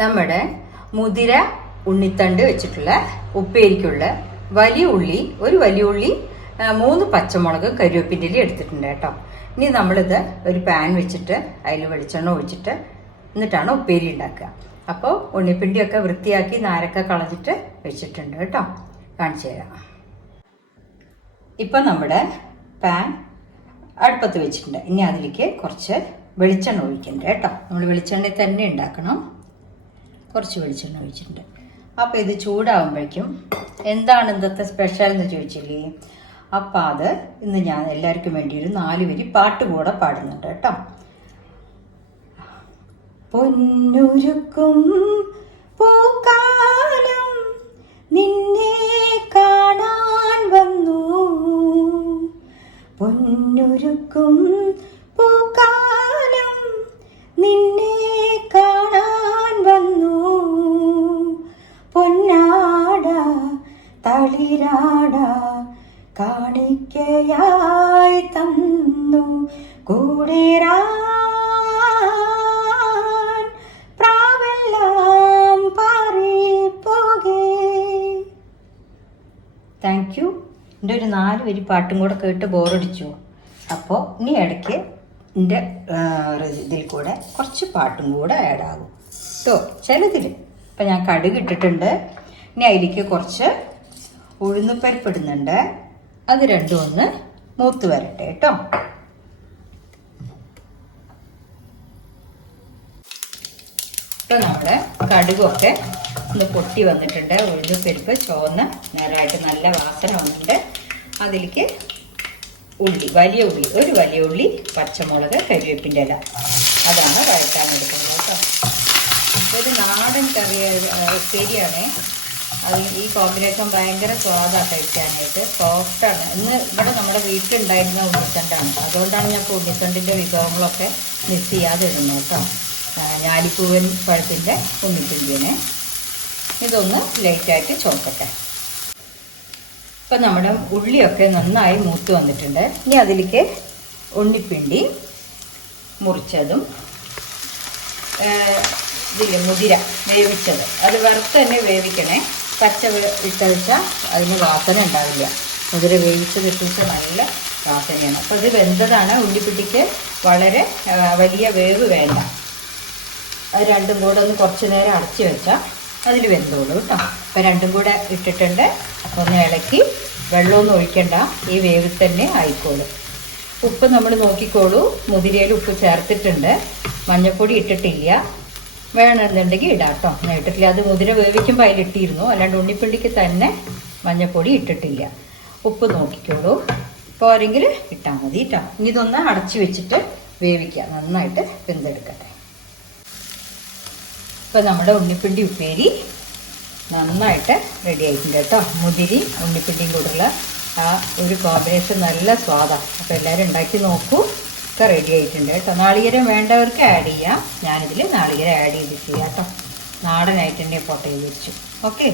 നമ്മുടെ മുതിര ഉണ്ണിത്തണ്ട് വെച്ചിട്ടുള്ള ഉപ്പേരിക്കുള്ള വലിയ ഉള്ളി, ഒരു വലിയ ഉള്ളി, 3 പച്ചമുളക്, കരിവേപ്പിൻ്റെ ഇല എടുത്തിട്ടുണ്ട് കേട്ടോ. ഇനി നമ്മളിത് ഒരു പാൻ വെച്ചിട്ട് അതിൽ വെളിച്ചെണ്ണ ഒഴിച്ചിട്ട് എന്നിട്ടാണ് ഉപ്പേരി ഉണ്ടാക്കുക. അപ്പോൾ ഉണ്ണിപ്പിണ്ടിയൊക്കെ വൃത്തിയാക്കി നാരൊക്കെ കളഞ്ഞിട്ട് വെച്ചിട്ടുണ്ട് കേട്ടോ. കാണിച്ചു തരാം. ഇപ്പം നമ്മുടെ പാൻ അടുപ്പത്ത് വെച്ചിട്ടുണ്ട്. ഇനി അതിലേക്ക് കുറച്ച് വെളിച്ചെണ്ണ ഒഴിക്കുന്നുണ്ട് കേട്ടോ. നമ്മൾ വെളിച്ചെണ്ണയിൽ തന്നെ ഉണ്ടാക്കണം. കുറച്ച് വെളിച്ചെണ്ണ ഒഴിച്ചിട്ടുണ്ട്. അപ്പോൾ ഇത് ചൂടാകുമ്പോഴേക്കും എന്താണ് ഇന്നത്തെ സ്പെഷ്യൽ എന്ന് ചോദിച്ചില്ലേ, അപ്പം അത് ഇന്ന് ഞാൻ എല്ലാവർക്കും വേണ്ടി ഒരു 4 വരി പാട്ട് കൂടെ പാടുന്നുണ്ട് കേട്ടോ. പൊന്നുരുക്കും പൂക്കാലം നിന്നെ കാണാൻ വന്നു, പൊന്നുരുക്കും പൂക്കാലം നിന്നെ കാണാൻ വന്നു, പൊന്നാട തളിരാട കാണിക്കയായി തന്നു, കൂടിരാൻ പ്രാവെല്ലാം പാറിപ്പോകേ. Thank you. എൻ്റെ ഒരു 4 വരി പാട്ടും കൂടെ കേട്ട് ബോറടിച്ചു. അപ്പോൾ ഇനി ഇടയ്ക്ക് എൻ്റെ ഇതിൽ കൂടെ കുറച്ച് പാട്ടും കൂടെ ആഡാകും കേട്ടോ ചിലതിൽ. ഇപ്പം ഞാൻ കടുക് ഇട്ടിട്ടുണ്ട്. ഇനി അതിലേക്ക് കുറച്ച് ഉഴുന്നുപരിപ്പ് ഇടുന്നുണ്ട്. അത് രണ്ടും ഒന്ന് മൂത്ത് വരട്ടെ കേട്ടോ. ഇപ്പം നമ്മുടെ കടുകൊക്കെ ഒന്ന് പൊട്ടി വന്നിട്ടുണ്ട്. ഉഴുന്നുപരിപ്പ് ചുവന്ന് നേരായിട്ട് നല്ല വാസന വന്നിട്ടുണ്ട്. അതിലേക്ക് ഉള്ളി, വലിയ ഉള്ളി, ഒരു വലിയ ഉള്ളി, പച്ചമുളക്, കരിവേപ്പിൻ്റെ ഇല, അതാണ് വഴറ്റാൻ എടുക്കുന്നത് കേട്ടോ. ഒരു നാടൻ കറി ഉപ്പേരിയാണ്. അത് ഈ കോമ്പിനേഷൻ ഭയങ്കര സ്വാദാണ് കഴിക്കാനായിട്ട്. സോഫ്റ്റാണ്. ഇന്ന് ഇവിടെ നമ്മുടെ വീട്ടിലുണ്ടായിരുന്ന ഉണ്ണിത്തണ്ടാണ്. അതുകൊണ്ടാണ് ഞാൻ ഇപ്പോൾ ഉണ്ണിത്തണ്ടിൻ്റെ വിഭവങ്ങളൊക്കെ മിസ് ചെയ്യാതെ ഇടുന്നത് കേട്ടോ. ഞാലിപ്പൂവൻ പഴത്തിൻ്റെ ഉണ്ണിപ്പിണ്ടിയാണ്. ഇതൊന്ന് ലൈറ്റായിട്ട് ചോക്കട്ടെ. ഇപ്പം നമ്മുടെ ഉള്ളിയൊക്കെ നന്നായി മൂത്ത് വന്നിട്ടുണ്ട്. ഇനി അതിലേക്ക് ഉണ്ണിപ്പിണ്ടി മുറിച്ചതും ഇതില്ലേ മുതിര വേവിച്ചത്, അത് വറുത്ത് തന്നെ വേവിക്കണേ. പച്ച ഇട്ടഴിച്ചാൽ അതിന് വാസന ഉണ്ടാവില്ല. മുതിര വേവിച്ചത് ഇട്ടിച്ചാൽ നല്ല വാസനയാണ്. അപ്പോൾ ഇത് വെന്തതാണ്. ഉള്ളിപ്പിണ്ടിക്ക് വളരെ വലിയ വേവ് വേണ്ട. അത് രണ്ടും കൂടെ ഒന്ന് കുറച്ച് നേരം അടച്ചു വെച്ചാൽ അതിൽ വെന്തോളൂ കേട്ടോ. അപ്പോൾ രണ്ടും കൂടെ ഇട്ടിട്ടുണ്ട്. ഒന്ന് ഇളക്കി, വെള്ളമൊന്നും ഒഴിക്കണ്ട, ഈ വേവിൽ തന്നെ ആയിക്കോളും. ഉപ്പ് നമ്മൾ നോക്കിക്കോളൂ. മുതിരയിൽ ഉപ്പ് ചേർത്തിട്ടുണ്ട്. മഞ്ഞൾപ്പൊടി ഇട്ടിട്ടില്ല. വേണമെന്നുണ്ടെങ്കിൽ ഇടാം കേട്ടോ. ഞാൻ ഇട്ടിട്ടില്ല. അത് മുതിര വേവിക്കുമ്പോൾ അതിലിട്ടിരുന്നു. അല്ലാണ്ട് ഉണ്ണിപ്പിണ്ടിക്ക് തന്നെ മഞ്ഞൾപ്പൊടി ഇട്ടിട്ടില്ല. ഉപ്പ് നോക്കിക്കോളൂ. പോരെങ്കിൽ ഇട്ടാൽ മതി കേട്ടോ. ഇനി ഇതൊന്ന് അടച്ചു വെച്ചിട്ട് വേവിക്കുക. നന്നായിട്ട് വെന്തെടുക്കട്ടെ. ഇപ്പം നമ്മുടെ ഉണ്ണിപ്പിണ്ടി ഉപ്പേരി നന്നായിട്ട് റെഡി ആയിട്ടുണ്ട് കേട്ടോ. മുതിരി ഉണ്ണിപ്പിണ്ടിയും കൂടെയുള്ള ആ ഒരു കോമ്പിനേഷൻ നല്ല സ്വാദാണ്. അപ്പോൾ എല്ലാവരും ഉണ്ടാക്കി നോക്കൂ. ഒക്കെ റെഡി ആയിട്ടുണ്ട് കേട്ടോ. നാളികേരം വേണ്ടവർക്ക് ആഡ് ചെയ്യാം. ഞാനിതിൽ നാളികേരം ആഡ് ചെയ്തിട്ടില്ല കേട്ടോ. നാടനായിട്ട് തന്നെ പോട്ടെ വെച്ചു. ഓക്കെ.